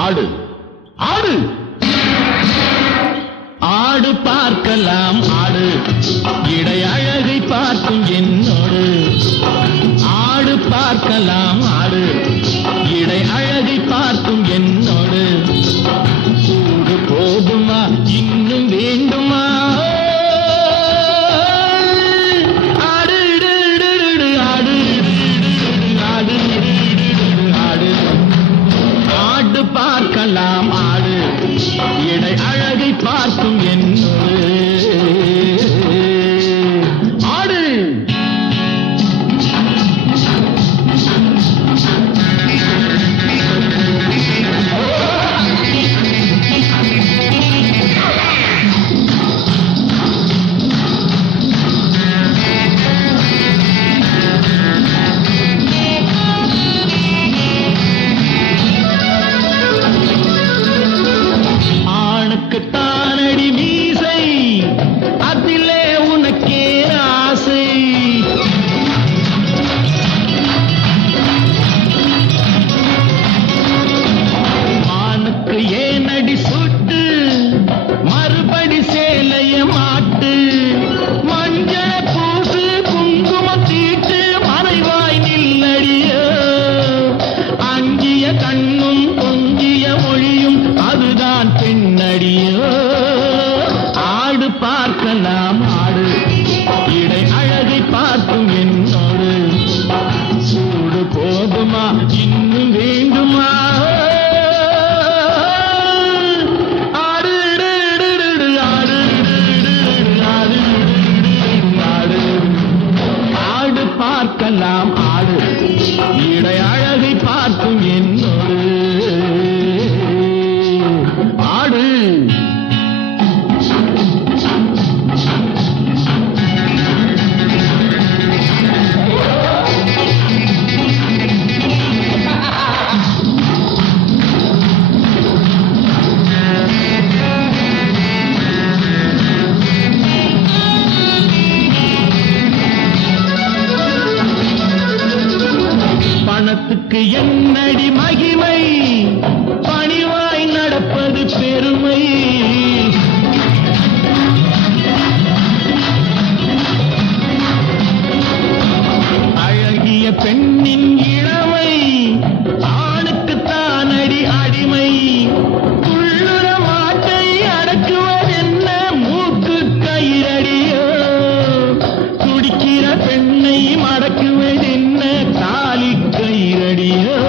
ஆடு ஆடு ஆடு பார்க்கலாம் ஆடு இடை அழகை பார்க்கும் என்னோடு ஆடு பார்க்கலாம் ஆடு இடை அழகை பார்க்கும் என்னோடு கூடு போதுமா இன்னும் வேண்டுமா ஆடு ஆடு ஆடு ஆடு ஆடு பார்க்கலாம் ஆடு இடை அழகை பார்க்கும் என்னோடு ஆடு தானடி மீசை அதிலே உனக்கே ஆசை மானுக்கு ஏனடி சுட்டு மறுபடி சேலைய மாட்டு மஞ்சள பூசு குங்குமம் தீட்டு மறைவாய் நில்லடியோ அங்கிய கண்ணும் பொங்கிய மொழியும் அதுதான் பெண்ணடியோ ஆடு பார்க்கலாம் ஆடு இடை அழகை பார்க்கும் என்னோடு சூடு போதுமா இன்னும் வேண்டுமா ஆடு ஆடு ஆடு ஆடு ஆடு பார்க்கலாம் ஆடு இடை அழகை பார்க்கும் என்னோடு ஆடு பணத்துக்கு என்னடி மகிமை பணிவாய் நடப்பது பெருமை அழகிய பெண்ணின் இளமை ஆணுக்கு தானடி அடிமை உள்ளுர மாட்டை அடக்குவதென்ன மூக்கு கயிறடியோ துடிக்கிற பெண்ணை மடக்குவதென்ன தாலி கயிறடியோ